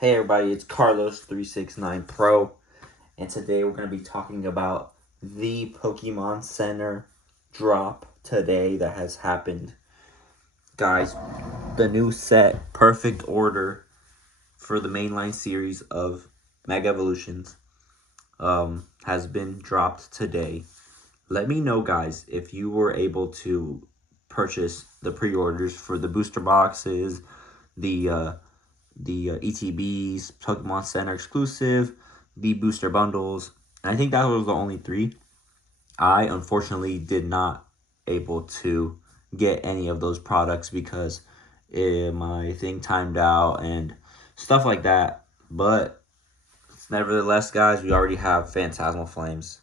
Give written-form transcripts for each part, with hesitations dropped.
Hey everybody, it's Carlos369 Pro, and today we're going to be talking about the Pokemon Center drop today that has happened. Guys, the new set, Perfect Order, for the mainline series of Mega Evolutions has been dropped today. Let me know, guys, if you were able to purchase the pre-orders for the booster boxes, the ETBs, Pokemon Center exclusive, the booster bundles. And I think that was the only three. I unfortunately did not able to get any of those products because my thing timed out and stuff like that. But nevertheless, guys, we already have Phantasmal Flames,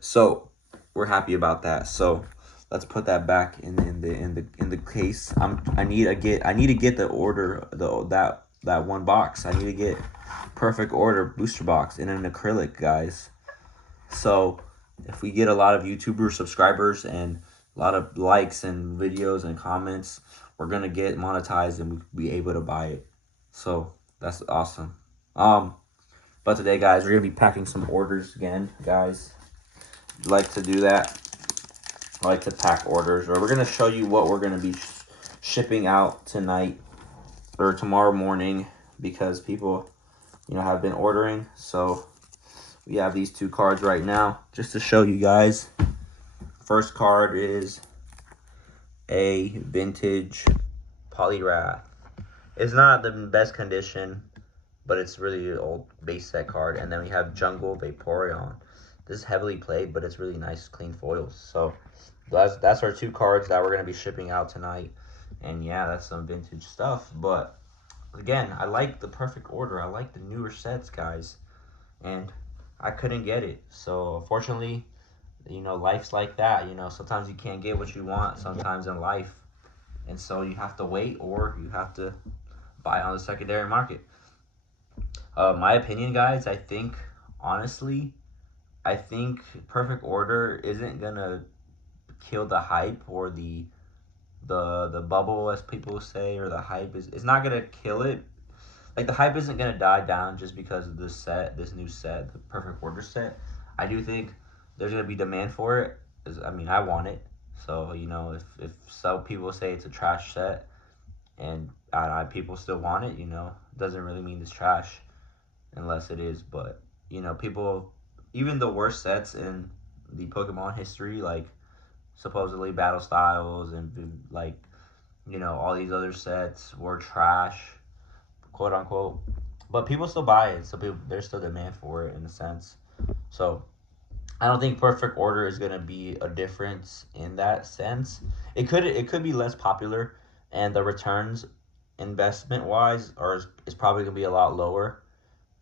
so we're happy about that. So let's put that back in the case. I need to get the order that one box. I need to get Perfect Order booster box in an acrylic, guys. So if we get a lot of YouTuber subscribers and a lot of likes and videos and comments, we're gonna get monetized and we'll be able to buy it. So that's awesome. But today, guys, we're gonna be packing some orders again, guys. Like to do that. I like to pack orders, or we're gonna show you what we're gonna be shipping out tonight or tomorrow morning because people, have been ordering. So we have these two cards right now just to show you guys. First card is a vintage Poliwrath. It's not the best condition, but it's really an old base set card. And then we have Jungle Vaporeon. This is heavily played, but it's really nice, clean foils. So that's our two cards that we're going to be shipping out tonight. And yeah, that's some vintage stuff. But again, I like the Perfect Order. I like the newer sets, guys. And I couldn't get it. So unfortunately, life's like that. Sometimes you can't get what you want sometimes in life. And so you have to wait or you have to buy on the secondary market. My opinion, guys, honestly, I think Perfect Order isn't gonna kill the hype or the bubble, as people say, or the hype is. It's not gonna kill it. Like, the hype isn't gonna die down just because of this new set, the Perfect Order set. I do think there's gonna be demand for it. I want it. So if some people say it's a trash set and people still want it, it doesn't really mean it's trash unless it is. But people, even the worst sets in the Pokemon history, like supposedly Battle Styles and like all these other sets were trash, quote unquote. But people still buy it, so there's still demand for it in a sense. So I don't think Perfect Order is gonna be a difference in that sense. It could be less popular, and the returns investment wise is probably gonna be a lot lower.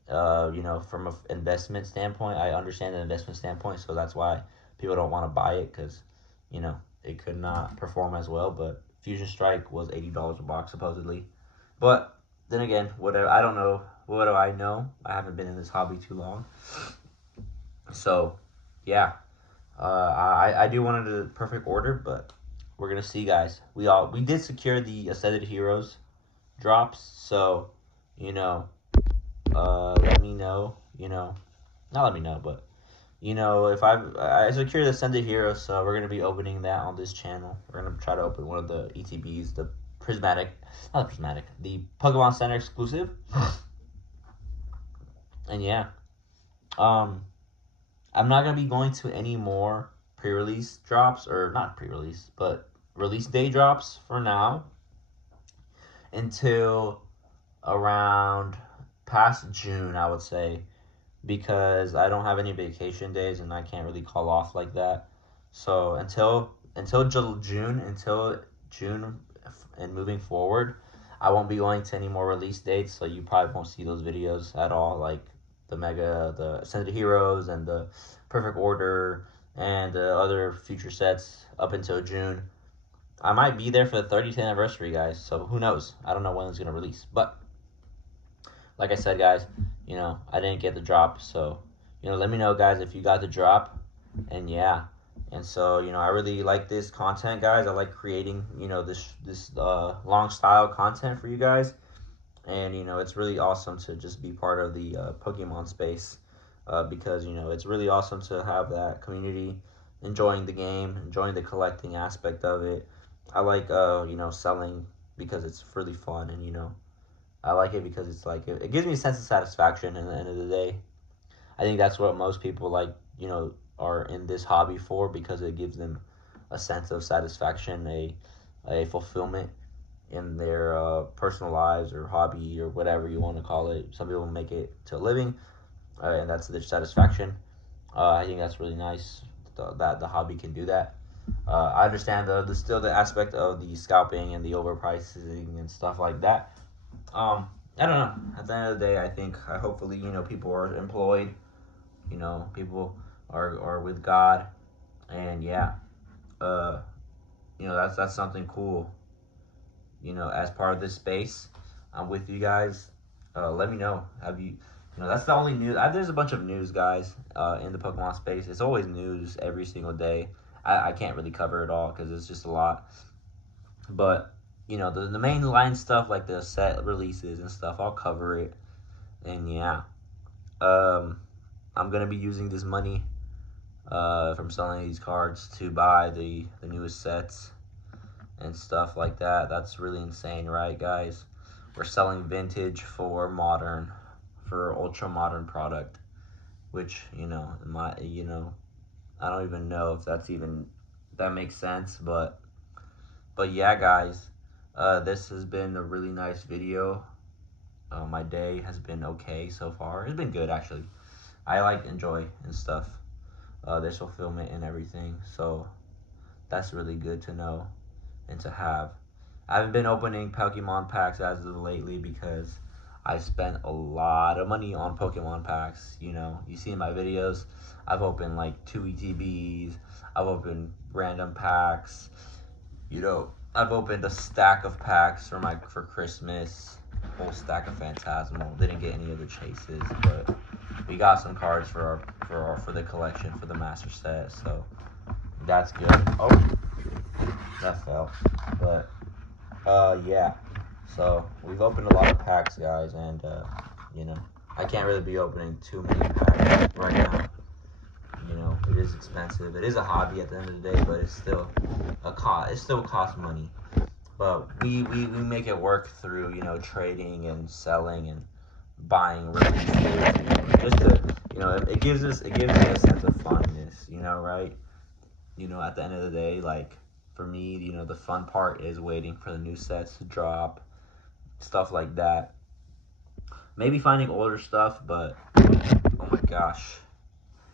From an investment standpoint, I understand the investment standpoint, so that's why people don't want to buy it because, it could not perform as well. But Fusion Strike was $80 a box supposedly. But then again, whatever, I don't know. What do I know? I haven't been in this hobby too long. So, yeah, I do want it a Perfect Order, but we're gonna see, guys. We did secure the Ascended Heroes drops, so let me know. Not let me know, but if I secure the Ascended Heroes, so we're gonna be opening that on this channel. We're gonna try to open one of the ETBs, the not the Prismatic, the Pokemon Center exclusive. And yeah, um, I'm not gonna be going to any more pre-release drops, or not pre-release, but release day drops for now until around past June, I would say, because I don't have any vacation days and I can't really call off like that. So until June and moving forward, I won't be going to any more release dates. So you probably won't see those videos at all, like the Ascended Heroes and the Perfect Order and the other future sets up until June. I might be there for the 30th anniversary, guys. So who knows? I don't know when it's gonna release, but like I said, guys, I didn't get the drop. So, let me know, guys, if you got the drop. And yeah. And so, I really like this content, guys. I like creating, this long style content for you guys. And it's really awesome to just be part of the Pokemon space, because it's really awesome to have that community enjoying the game, enjoying the collecting aspect of it. I like selling because it's really fun, and I like it because it's like it gives me a sense of satisfaction. In the end of the day, I think that's what most people like, are in this hobby for, because it gives them a sense of satisfaction, a fulfillment in their personal lives or hobby or whatever you want to call it. Some people make it to a living, and that's their satisfaction. I think that's really nice that the hobby can do that. I understand the still the aspect of the scalping and the overpricing and stuff like that. I don't know. At the end of the day, I think hopefully people are employed. People are with God, and yeah, uh, that's something cool. As part of this space, I'm with you guys. Let me know. Have you? That's the only news. There's a bunch of news, guys, in the Pokemon space. It's always news every single day. I can't really cover it all because it's just a lot. But the main line stuff like the set releases and stuff, I'll cover it. And yeah, um, I'm gonna be using this money from selling these cards to buy the newest sets and stuff like that. That's really insane, right, guys? We're selling vintage for modern, for ultra modern product, which I don't even know if that makes sense, but yeah, guys, this has been a really nice video. My day has been okay so far. It's been good actually. I enjoy and stuff. There's fulfillment and everything, so that's really good to know and to have. I haven't been opening Pokemon packs as of lately because I spent a lot of money on Pokemon packs. You see in my videos, I've opened like 2 ETBs, I've opened random packs. I've opened a stack of packs for Christmas, whole stack of Phantasmal. Didn't get any of the chases, but we got some cards for the collection for the master set, so that's good. Oh, that fell, but yeah. So we've opened a lot of packs, guys, and you know, I can't really be opening too many packs right now. It is expensive. It is a hobby at the end of the day, but it's still a cost. It still costs money. But we make it work through trading and selling and buying releases. Just to it gives me a sense of funness. Right? At the end of the day, like for me, the fun part is waiting for the new sets to drop, stuff like that. Maybe finding older stuff, but oh my gosh,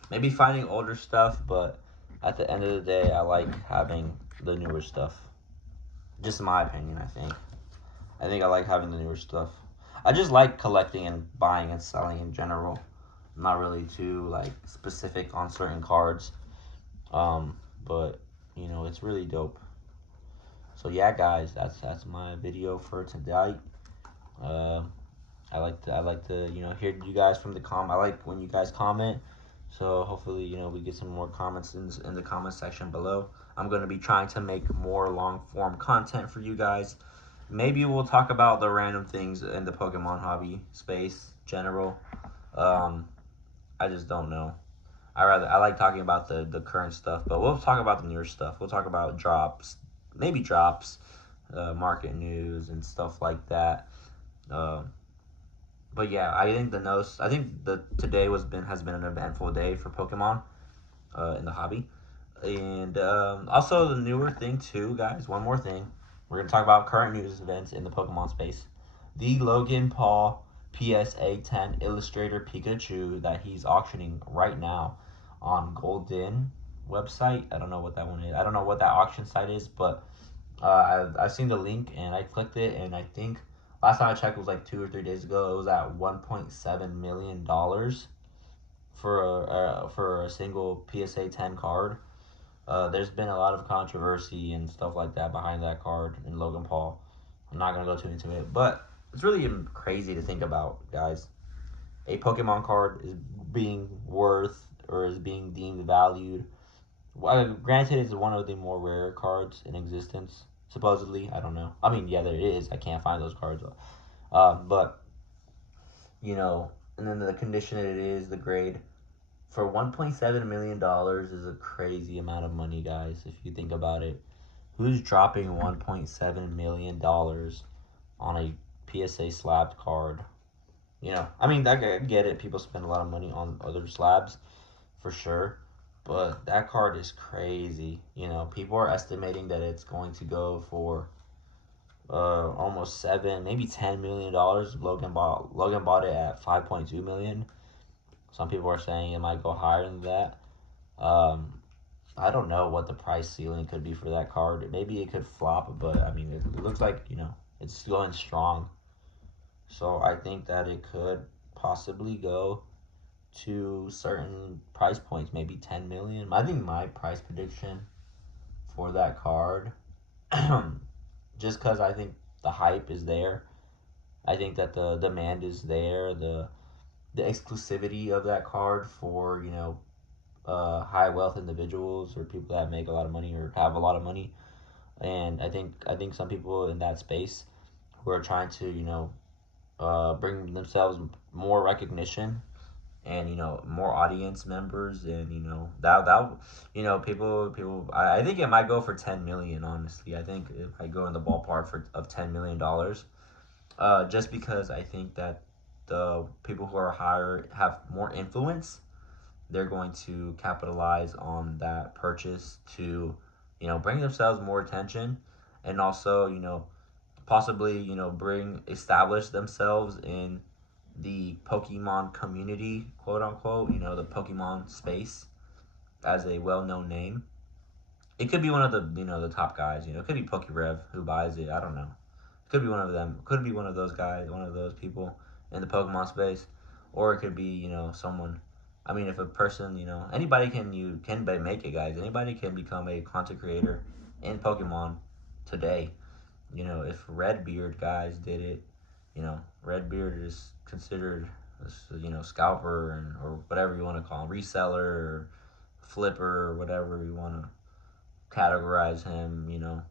maybe finding older stuff, but at the end of the day, I like having the newer stuff. Just my opinion, I think. I think I like having the newer stuff. I just like collecting and buying and selling in general. I'm not really too like specific on certain cards. Um, but it's really dope. So yeah, guys, that's my video for tonight. Uh, I like to hear you guys from the I like when you guys comment. So hopefully we get some more comments in the comment section below. I'm gonna be trying to make more long form content for you guys. Maybe we'll talk about the random things in the Pokemon hobby space general. Um, I just don't know. I like talking about the current stuff, but we'll talk about the newer stuff. We'll talk about drops, maybe drops, market news and stuff like that. Um, but yeah, I think the today has been an eventful day for Pokemon in the hobby, and also the newer thing too, guys. One more thing, we're gonna talk about current news events in the Pokemon space. The Logan Paul PSA 10 Illustrator Pikachu that he's auctioning right now on Golden website. I don't know what that one is. I don't know what that auction site is, but I've seen the link and I clicked it, and I think last time I checked was like 2 or 3 days ago. It was at $1.7 million for a single PSA 10 card. There's been a lot of controversy and stuff like that behind that card in Logan Paul. I'm not gonna go too into it, but it's really crazy to think about, guys. A Pokemon card is being worth or is being deemed valued. Well, granted, it's one of the more rare cards in existence. Supposedly, I don't know. I mean, yeah, there is. I can't find those cards. But and then the condition it is, the grade for $1.7 million is a crazy amount of money, guys. If you think about it, who's dropping $1.7 million on a PSA slabbed card? I mean, I get it. People spend a lot of money on other slabs for sure, but that card is crazy. People are estimating that it's going to go for almost $7, maybe $10 million. Logan bought it at 5.2 million. Some people are saying it might go higher than that. Um, I don't know what the price ceiling could be for that card. Maybe it could flop, but I mean, it looks like it's going strong. So I think that it could possibly go to certain price points, maybe 10 million. I think my price prediction for that card, just because I think the hype is there. I think that the demand is there. The exclusivity of that card for high wealth individuals or people that make a lot of money or have a lot of money, and I think some people in that space who are trying to bring themselves more recognition and more audience members, and that people I think it might go for 10 million. Honestly, I think it might go in the ballpark of $10 million, just because I think that the people who are higher have more influence. They're going to capitalize on that purchase to bring themselves more attention, and also possibly bring establish themselves in the Pokemon community, quote unquote, the Pokemon space, as a well-known name. It could be one of the top guys. It could be Pokerev who buys it. I don't know. It could be one of them. It could be one of those guys, one of those people in the Pokemon space, or it could be someone. I mean, if a person, anybody can make it, guys. Anybody can become a content creator in Pokemon today. If Redbeard guys did it, Redbeard is considered, scalper or whatever you want to call him, reseller or flipper or whatever you want to categorize him,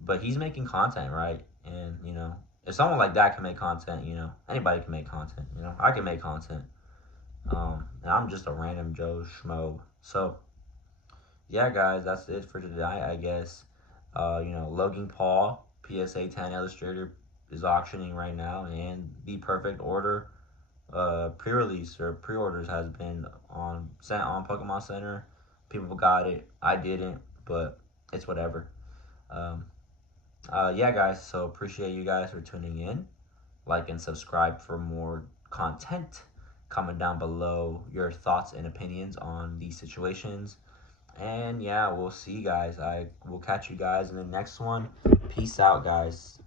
But he's making content, right? And, if someone like that can make content, anybody can make content, I can make content. And I'm just a random Joe Schmo. So, yeah, guys, that's it for today, I guess. Logan Paul, PSA 10 Illustrator, is auctioning right now, and the Perfect Order pre-release or pre-orders has been sent on Pokemon Center. People got it. I didn't, but it's whatever. Um, yeah, guys. So appreciate you guys for tuning in. Like and subscribe for more content. Comment down below your thoughts and opinions on these situations. And yeah, we'll see you guys. I will catch you guys in the next one. Peace out, guys.